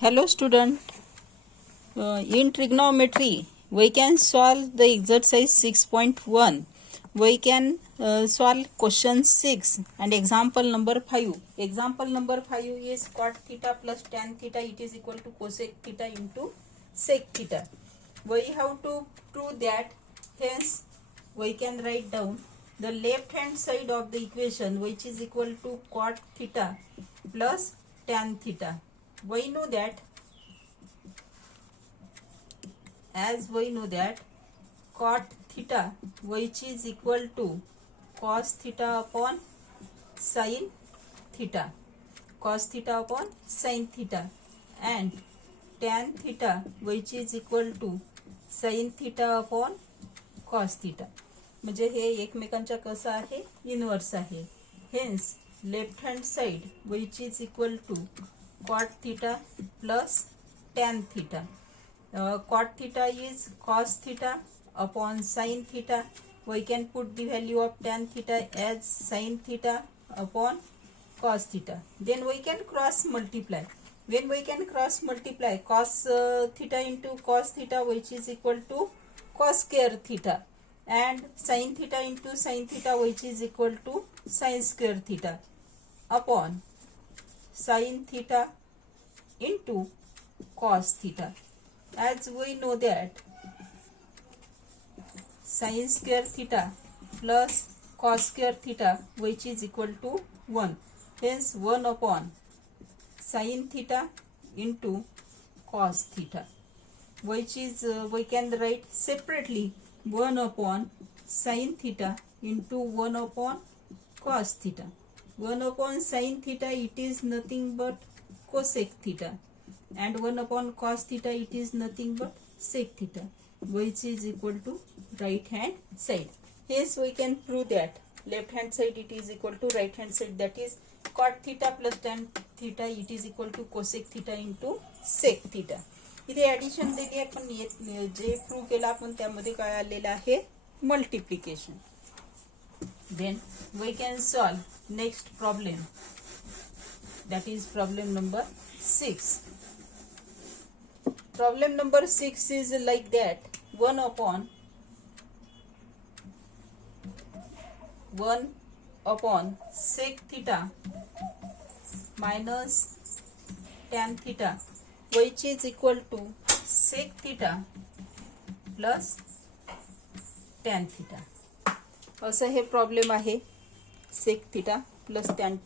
Hello student, in trigonometry we can solve the exercise 6.1. We can solve question 6 and example number 5. Example number 5 is cot theta plus tan theta, it is equal to cosec theta into sec theta. We have to prove that, hence we can write down the left hand side of the equation, which is equal to cot theta plus tan theta. We know that, as we know that cot theta, which is equal to cos theta upon sin theta, cos theta upon sin theta, and tan theta, which is equal to sin theta upon cos theta. म्हणजे हे एकमेकांच्या कसं आहे, inverse आहे. Hence left hand side which is equal to cot theta plus tan theta. Cot theta is cos theta upon sin theta. We can put the value of tan theta as sin theta upon cos theta. Then we can cross multiply. When we can cross multiply, cos theta into cos theta, which is equal to cos square theta, and sin theta into sin theta, which is equal to sin square theta, upon sin theta into cos theta. As we know that sin square theta plus cos square theta, which is equal to 1. Hence 1 upon sin theta into cos theta, which is we can write separately 1 upon sin theta into 1 upon cos theta. 1 upon sin theta, it is nothing but cosec theta, and 1 upon cos theta, it is nothing but sec theta, which is equal to right hand side. Hence we can prove that left hand side it is equal to right hand side, that is cot theta plus tan theta, it is equal to cosec theta into sec theta. इथे addition दिली आहे, पण जे prove केलं आपण त्यामध्ये काय आलेलं आहे, multiplication. Then we can solve next problem, that is problem number 6. Problem number 6 is like that: 1 upon sec theta minus tan theta, which is equal to sec theta plus tan theta. असं हे problem आहे, sec theta plus tan